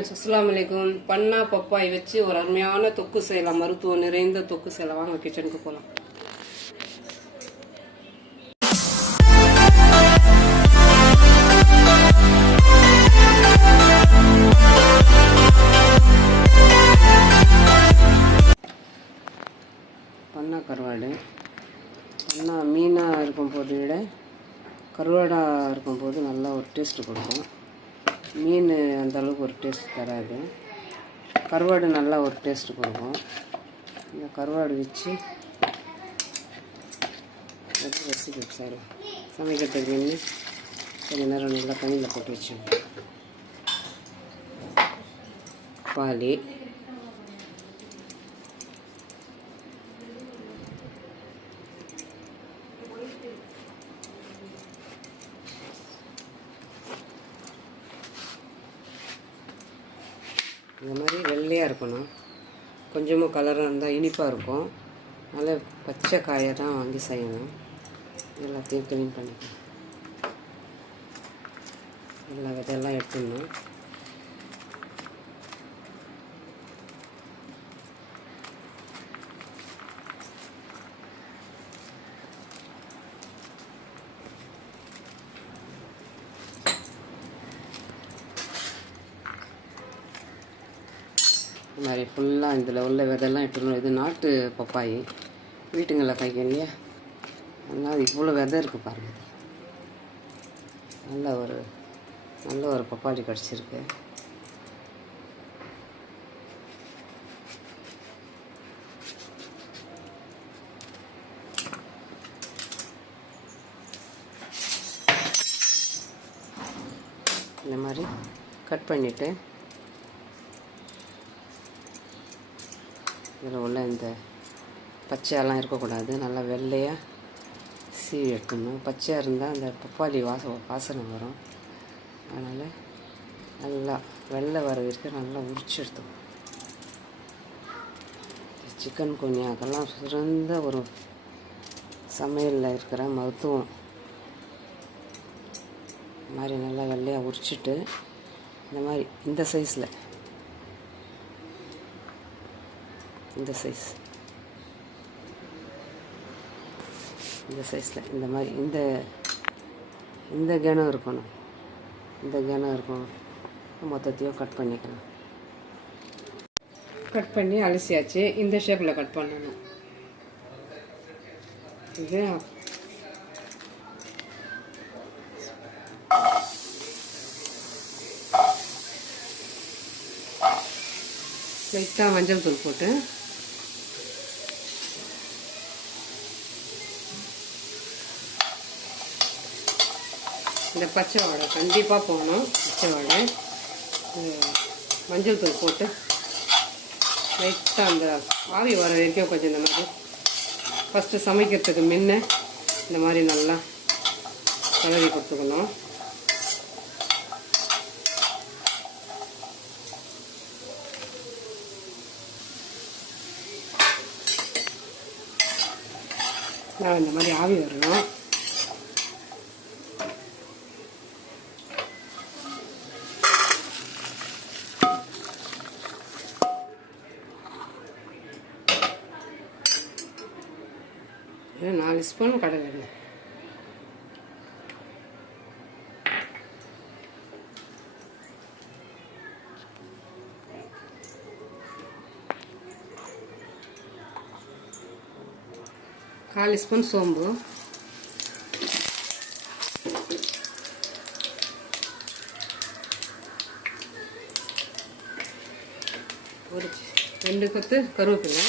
Friends, அஸ்ஸலாமு அலைக்கும். பன்னா பப்பாய் வச்சு ஒரு அருமையான தொக்கு செய்யலாம். மருத்துவம் நிறைந்த தொக்கு செய்யலாம். வாங்க கிச்சனுக்கு போகலாம். பன்னா கருவாடு. பன்னா மீனாக இருக்கும்போது விட கருவாடாக இருக்கும்போது நல்லா ஒரு டேஸ்ட்டு கொடுக்கும். மீன் அந்த அளவுக்கு ஒரு டேஸ்ட் தராது. கருவாடு நல்லா ஒரு டேஸ்ட்டு கொடுக்கும். இந்த கருவாடு வச்சு ரெசிபி சார் சமைக்கிறதுக்கு முன்னே கொஞ்சம் நேரம் நல்லா தண்ணியில் போட்டு வச்சுக்கணும். பால், இந்த மாதிரி வெள்ளையாக இருக்கணும். கொஞ்சமாக கலராக இருந்தால் இனிப்பாக இருக்கும். நல்லா பச்சை காயை தான் வாங்கி செய்யணும். எல்லாத்தையும் க்ளீன் பண்ணிக்கணும். எல்லா விதையெல்லாம் எடுத்துடணும். இந்த மாதிரி ஃபுல்லாக இதில் உள்ள விதையெல்லாம் எடுத்துடணும். இது நாட்டு பப்பாய், வீட்டுங்களில் காய்க்கும் இல்லையா, அதனால் இவ்வளோ விதை இருக்குது பாருங்கள். நல்ல ஒரு பப்பாளி கிடச்சிருக்கு. இந்த மாதிரி கட் பண்ணிவிட்டு இதில் உள்ள இந்த பச்சையெல்லாம் இருக்கக்கூடாது. நல்லா வெள்ளையாக சீவி எடுத்துடணும். பச்சையாக இருந்தால் அந்த பப்பாளி வாசனை வரும். அதனால் நல்லா வெள்ளை வர வரைக்கும் நல்லா உரிச்சு எடுத்துக்கணும். சிக்கன் கொனியாக்கெல்லாம் சிறந்த ஒரு சமையலில் இருக்கிற மருத்துவம். இந்த மாதிரி நல்லா வெள்ளையாக உரிச்சிட்டு இந்த மாதிரி இந்த சைஸில் இந்த சைஸில் இந்த மாதிரி இந்த கனம் இருக்கணும். இந்த கனம் இருக்கணும். மொத்தத்தையும் கட் பண்ணிக்கலாம். கட் பண்ணி அலசியாச்சு. இந்த ஷேப்பில் கட் பண்ணணும். இது லைட்டாக மஞ்சள் தூள் போட்டு இந்த பச்சை வடை கண்டிப்பாக போகணும். பச்சை வடை மஞ்சள் தூள் போட்டு லைட்டாக அந்த ஆவி வர வரைக்கும் கொஞ்சம் இந்த மாதிரி ஃபஸ்ட்டு சமைக்கிறதுக்கு முன்ன இந்த மாதிரி நல்லா கலரி கொடுத்துக்கணும். நான் இந்த மாதிரி ஆவி வரணும். இது 4 ஸ்பூன் கடலை எண்ணெய். கால் ஸ்பூன் சோம்பு, ஒரு 2 கொத்து கருவேப்பிலை,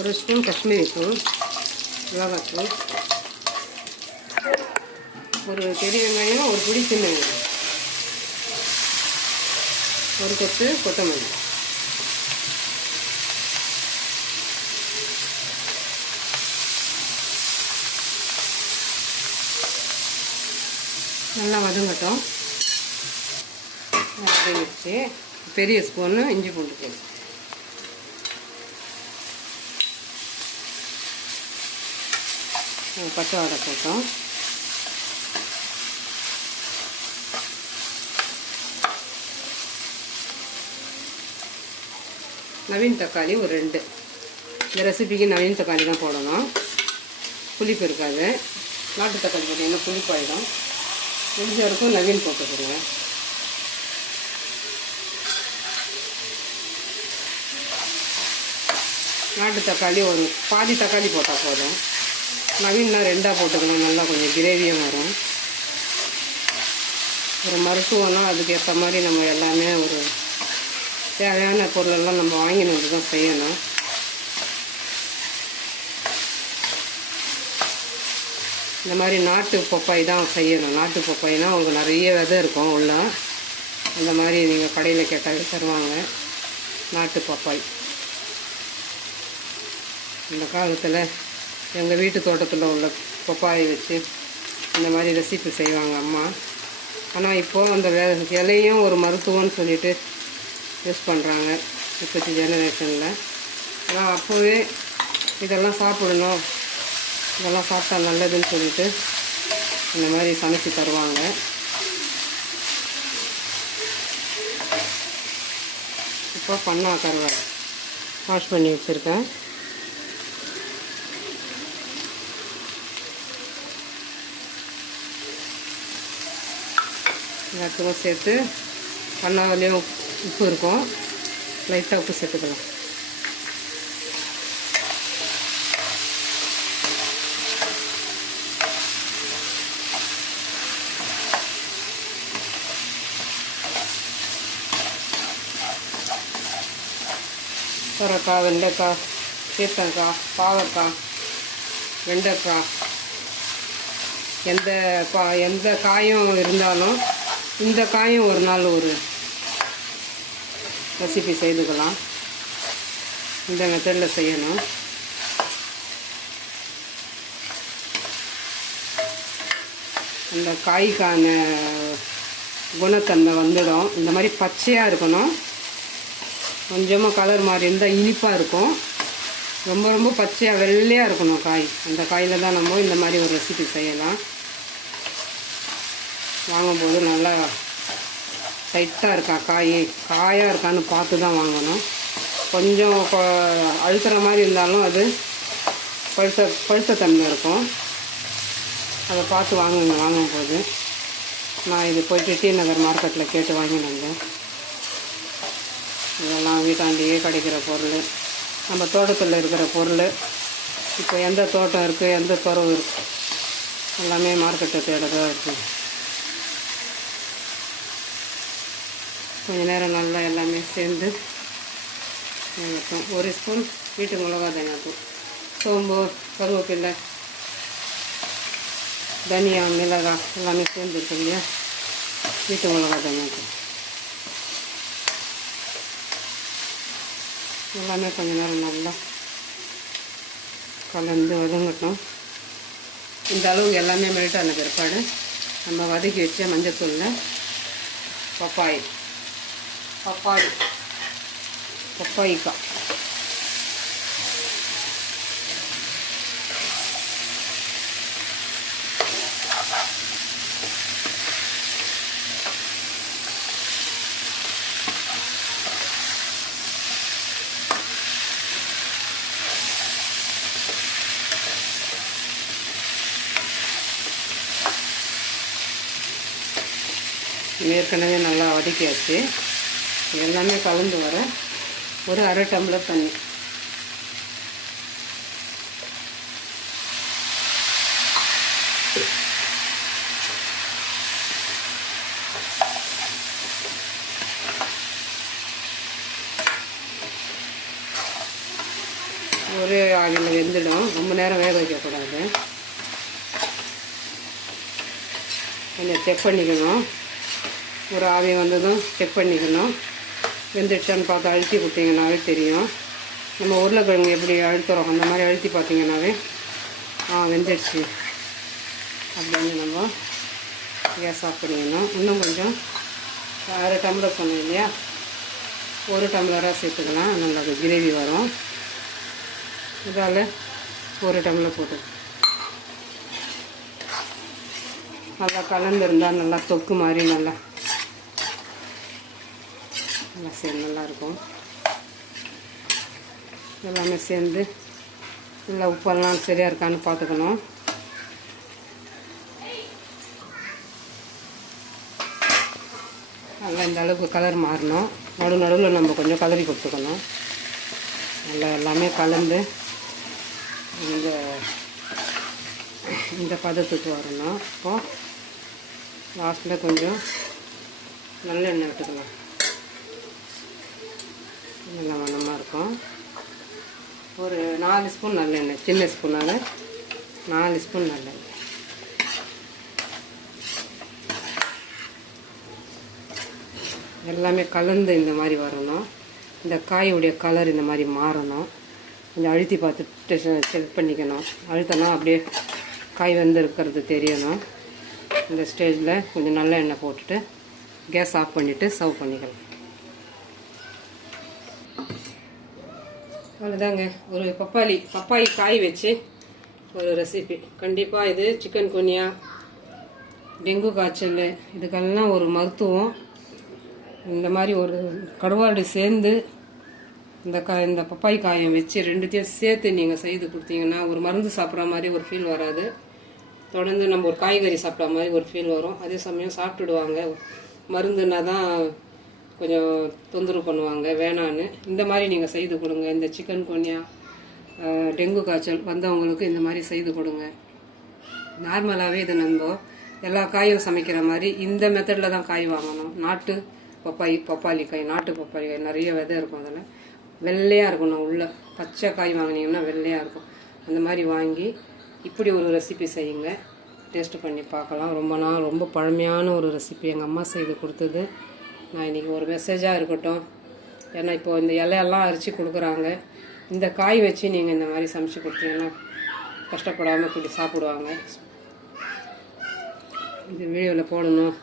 ஒரு ஸ்பூன் காஷ்மீரி தூள், மிளகாத்தூள், ஒரு பெரிய வெங்காயம், ஒரு பிடி சின்ன வெங்காயம், ஒரு கொத்து கொத்தமல்லி. நல்லா வதங்கட்டும். வதங்கிடுச்சு. பெரிய ஸ்பூன்னு இஞ்சி பூண்டு பேஸ்ட், பச்சை வாடை போட்டோம். நவீன் தக்காளி ஒரு 2. இந்த ரெசிபிக்கு நவீன் தக்காளி தான் போடணும், புளிப்பு இருக்காது. நாட்டு தக்காளி போட்டிங்கன்னா புளிப்பாயிடும். முடிஞ்ச வரைக்கும் நவீன் போட்டுக்கோங்க. நாட்டு தக்காளி ஒரு பாதி தக்காளி போட்டால் போதும். நவீன்னா 2ஆக போட்டுக்கணும். நல்லா கொஞ்சம் கிரேவியாக வரும். ஒரு மருத்துவம்னா அதுக்கு ஏற்ற மாதிரி நம்ம எல்லாமே ஒரு தேவையான பொருளெல்லாம் நம்ம வாங்கின்னு வந்து தான் செய்யணும். இந்த மாதிரி நாட்டு பப்பாய் தான் செய்யணும். நாட்டு பப்பாய்னா உங்களுக்கு நிறைய விதை இருக்கும் உள்ள. அந்த மாதிரி நீங்கள் கடையில் கேட்டால் தருவாங்க நாட்டு பப்பாய். இந்த காலத்தில் எங்கள் வீட்டு தோட்டத்தில் உள்ள பப்பாயை வச்சு இந்த மாதிரி ரெசிபி செய்வாங்க அம்மா. ஆனால் இப்போது அந்த இலையும் ஒரு மருத்துவம்னு சொல்லிட்டு யூஸ் பண்ணுறாங்க இப்போத்தி ஜெனரேஷனில். ஆனால் அப்போவே இதெல்லாம் சாப்பிடணும், இதெல்லாம் சாப்பிட்டா நல்லதுன்னு சொல்லிட்டு இந்த மாதிரி சமைச்சு தருவாங்க. இப்போ பண்ணா கருவாடு வாஷ் பண்ணி வச்சுருக்கேன். எல்லாத்துக்கும் சேர்த்து பண்ணாவிலையும் உப்பு இருக்கும், லைட்டாக உப்பு சேர்த்துக்கலாம். சொரக்காய், வெண்டைக்காய், பீர்க்கங்காய், பாவக்காய், வெண்டைக்காய், எந்த காயும் இருந்தாலும் இந்த காயும் ஒரு நாள் ஒரு ரெசிபி செய்துக்கலாம். இந்த மெத்தடில் செய்யணும். அந்த காய்க்கான குணத்தன்மை வந்துடும். இந்த மாதிரி பச்சையாக இருக்கணும். கொஞ்சமாக கலர் மாதிரி இருந்தால் இனிப்பாக இருக்கும். ரொம்ப ரொம்ப பச்சையாக வெள்ளையாக இருக்கணும் காய். அந்த காயில் தான் நம்ம இந்த மாதிரி ஒரு ரெசிபி செய்யலாம். வாங்கும்போது நல்லா டைட்டாக இருக்கா காயாக இருக்கான்னு பார்த்து தான் வாங்கணும். கொஞ்சம் அழுத்துற மாதிரி இருந்தாலும் அது பழுத்த தன்மை இருக்கும். அதை பார்த்து வாங்கும்போது நான் இது போய்ட்டு டி நகர் மார்க்கெட்டில் கேட்டு வாங்கினேங்க. இதெல்லாம் வீட்டாண்டியே கிடைக்கிற பொருள், நம்ம தோட்டத்தில் இருக்கிற பொருள். இப்போ எந்த தோட்டம் இருக்குது, எந்த துறவு இருக்குது, எல்லாமே மார்க்கெட்டை தேடதான் இருக்குது. கொஞ்சம் நேரம் நல்லா எல்லாமே சேர்ந்து ஒரு ஸ்பூன் வீட்டு மிளகா தனியாத்தூள், சோம்பு, கருவேப்பிலை, தனியா, மிளகாய் எல்லாமே சேர்ந்துருக்கு இல்லையா. வீட்டு மிளகா தனியாத்தூள் எல்லாமே கொஞ்சம் நேரம் நல்லா கலந்து வதங்கட்டும். இந்த அளவுக்கு எல்லாமே மெல்ட் ஆன பிற்பாடு நம்ம வதக்கி வச்ச மஞ்சத்தூளில் பப்பாய்க்காய் ஏற்கனவே நல்லா வதக்கியாச்சு. எல்லாமே கலந்து வர ஒரு அரை டம்ளர் தண்ணி. ஒரே ஆவியில் வெந்துடும், ரொம்ப நேரம் வேக வைக்கக்கூடாது. கொஞ்சம் செக் பண்ணிக்கணும். ஒரு ஆவி வந்ததும் செக் பண்ணிக்கணும். வெந்துடுச்சான்னு பார்த்து அழுத்தி கொடுத்தீங்கன்னாவே தெரியும். நம்ம உருளைக்கிழங்கு எப்படி அழுத்துறோம் அந்த மாதிரி அழுத்தி பார்த்தீங்கன்னாவே வெந்துடுச்சு அப்படின்னு நம்ம கேஸ் ஆஃப் பண்ணிக்கணும். இன்னும் கொஞ்சம் அரை டம்ளர் சொன்னோம் இல்லையா, ஒரு டம்ளராக சேர்த்துக்கலாம். நல்லா கிரேவி வரும். இதால் ஒரு டம்ளர் போட்டு நல்லா கலந்துருந்தால் நல்லா தொக்கு மாதிரி நல்லா நல்லாயிருக்கும். எல்லாமே சேர்ந்து நல்லா உப்பெல்லாம் சரியாக இருக்கான்னு பார்த்துக்கணும். நல்லா இந்த அளவுக்கு கலர் மாறணும். நடுவில் நம்ம கொஞ்சம் கலரி கொடுத்துக்கணும். நல்லா எல்லாமே கலந்து இந்த பதத்துக்கு வரணும். இப்போது லாஸ்ட்டில் கொஞ்சம் நல்லெண்ணெய் விட்டுக்கலாம். நல்லா மணமாக இருக்கும். ஒரு 4 ஸ்பூன் நல்லெண்ணெய், சின்ன ஸ்பூனால் 4 ஸ்பூன் நல்லெண்ணெய். எல்லாமே கலந்து இந்த மாதிரி வரணும். இந்த காயுடைய கலர் இந்த மாதிரி மாறணும். கொஞ்சம் அழுத்தி பார்த்துட்டு செக் பண்ணிக்கணும். அழுத்தனா அப்படியே காய் வந்து இருக்கிறது தெரியணும். இந்த ஸ்டேஜில் கொஞ்சம் நல்ல எண்ணெய் போட்டுட்டு கேஸ் ஆஃப் பண்ணிவிட்டு சர்வ் பண்ணிக்கலாம். அவ்வளோதாங்க. ஒரு பப்பாளி காய் வச்சு ஒரு ரெசிபி. கண்டிப்பாக இது சிக்கன் குனியா, டெங்கு காய்ச்சல் இதுக்கெல்லாம் ஒரு மருத்துவம். இந்த மாதிரி ஒரு கருவாடு சேர்ந்து இந்த பப்பாளி காயம் வச்சு 2த்தையும் சேர்த்து நீங்கள் செய்து கொடுத்தீங்கன்னா ஒரு மருந்து சாப்பிட்ற மாதிரி ஒரு ஃபீல் வராது. தொடர்ந்து நம்ம ஒரு காய்கறி சாப்பிட்ற மாதிரி ஒரு ஃபீல் வரும். அதே சமயம் சாப்பிட்டுடுவாங்க. மருந்துன்னா தான் கொஞ்சம் தொந்தரவு பண்ணுவாங்க, வேணான்னு. இந்த மாதிரி நீங்கள் செய்து கொடுங்க. இந்த சிக்கன் குனியா, டெங்கு காய்ச்சல் வந்தவங்களுக்கு இந்த மாதிரி செய்து கொடுங்க. நார்மலாகவே இது நம்ம எல்லா காயும் சமைக்கிற மாதிரி இந்த மெத்தடில் தான் காய் வாங்கணும். நாட்டு பப்பாளி காய், நாட்டு பப்பாளி காய் நிறைய விதை இருக்கும். அதில் வெள்ளையாக இருக்கணும். உள்ள பச்சை காய் வாங்கினீங்கன்னா வெள்ளையாக இருக்கும். அந்த மாதிரி வாங்கி இப்படி ஒரு ரெசிபி செய்யுங்க. டேஸ்ட்டு பண்ணி பார்க்கலாம். ரொம்ப பழமையான ஒரு ரெசிபி எங்கள் அம்மா செய்து கொடுத்தது. நான் இன்றைக்கி ஒரு மெசேஜாக இருக்கட்டும். ஏன்னா இப்போது இந்த இலையெல்லாம் அரிச்சு கொடுக்குறாங்க. இந்த காய் வச்சு நீங்கள் இந்த மாதிரி சமைச்சு கொடுத்தீங்கன்னா கஷ்டப்படாமல் இப்படி சாப்பிடுவாங்க. இந்த வீடியோவில் போடணும்,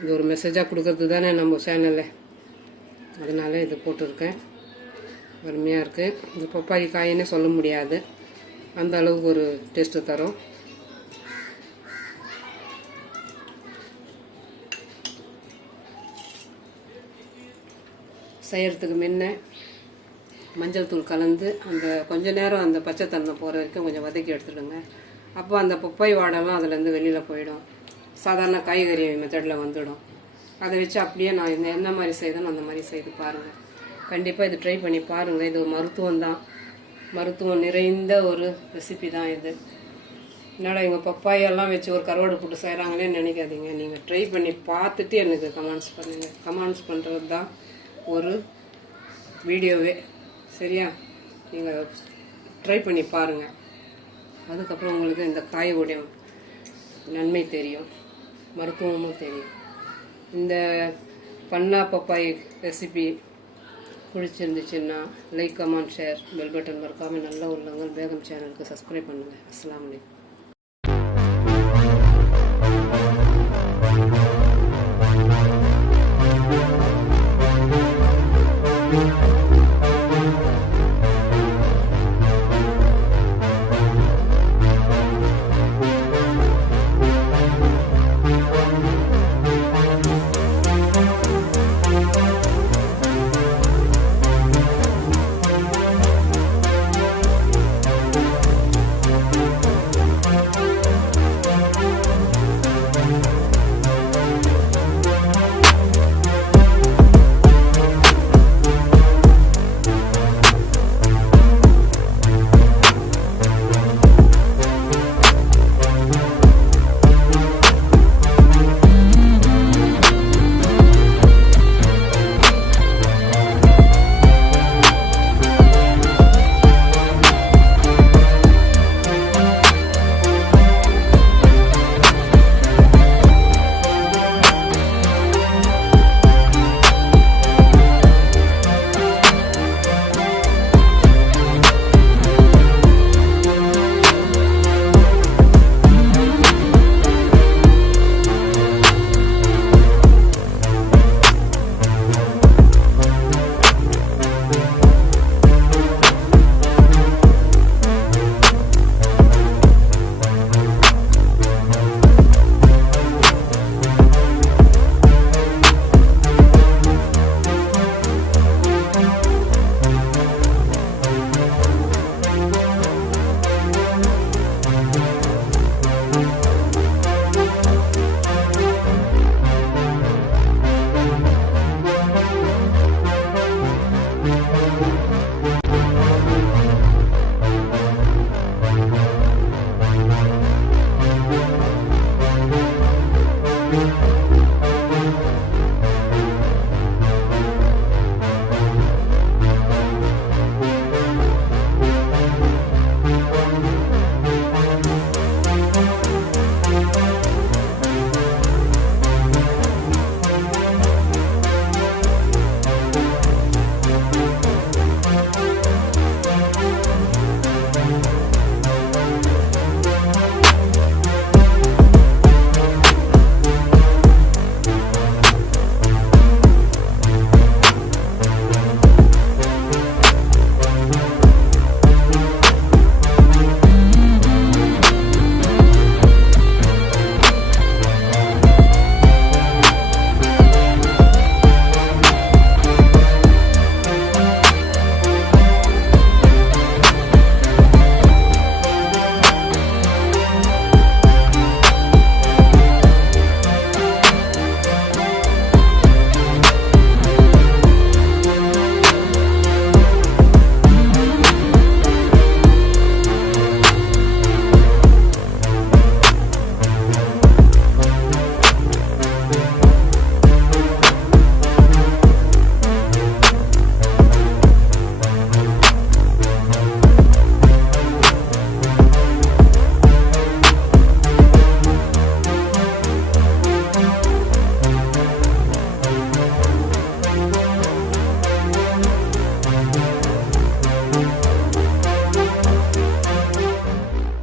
இது ஒரு மெசேஜாக கொடுக்கறது தானே நம்ம சேனலில், அதனால இது போட்டிருக்கேன். அருமையாக இருக்குது. இது பப்பாளி காயின்னு சொல்ல முடியாது, அந்த அளவுக்கு ஒரு டேஸ்ட்டு தரும். செய்கிறதுக்கு முன்ன மஞ்சள் தூள் கலந்து கொஞ்ச நேரம் அந்த பச்சைத்தன்மை போகிற வரைக்கும் கொஞ்சம் வதக்கி எடுத்துடுங்க. அப்போ அந்த பப்பாளி வாடெல்லாம் அதுலேருந்து வெளியில் போயிடும். சாதாரண காய்கறி மெத்தடில் வந்துடும். அதை வச்சு அப்படியே நான் என்ன மாதிரி செய்தேன்னு அந்த மாதிரி செய்து பாருங்கள். கண்டிப்பாக இது ட்ரை பண்ணி பாருங்கள். இது ஒரு மருத்துவம் நிறைந்த ஒரு ரெசிபி தான் இது. என்னடா இவங்க பப்பாயெல்லாம் வச்சு ஒரு கருவாடு போட்டு செய்கிறாங்களேன்னு நினைக்காதீங்க. நீங்கள் ட்ரை பண்ணி பார்த்துட்டு எனக்கு கமெண்ட்ஸ் பண்ணுங்கள். கமெண்ட்ஸ் பண்ணுறது தான் ஒரு வீடியோவே. சரியா? நீங்கள் ட்ரை பண்ணி பாருங்கள். அதுக்கப்புறம் உங்களுக்கு இந்த காயோடைய நன்மை தெரியும், மருத்துவமும் தெரியும். இந்த பன்னா பப்பாய் ரெசிபி பிடிச்சிருந்துச்சுன்னா like, comment, share, bell button மறக்காமல் நல்ல உள்ளவங்க பேகம் சேனலுக்கு சப்ஸ்கிரைப் பண்ணுங்கள். அஸ்ஸலாமு அலைக்கும்.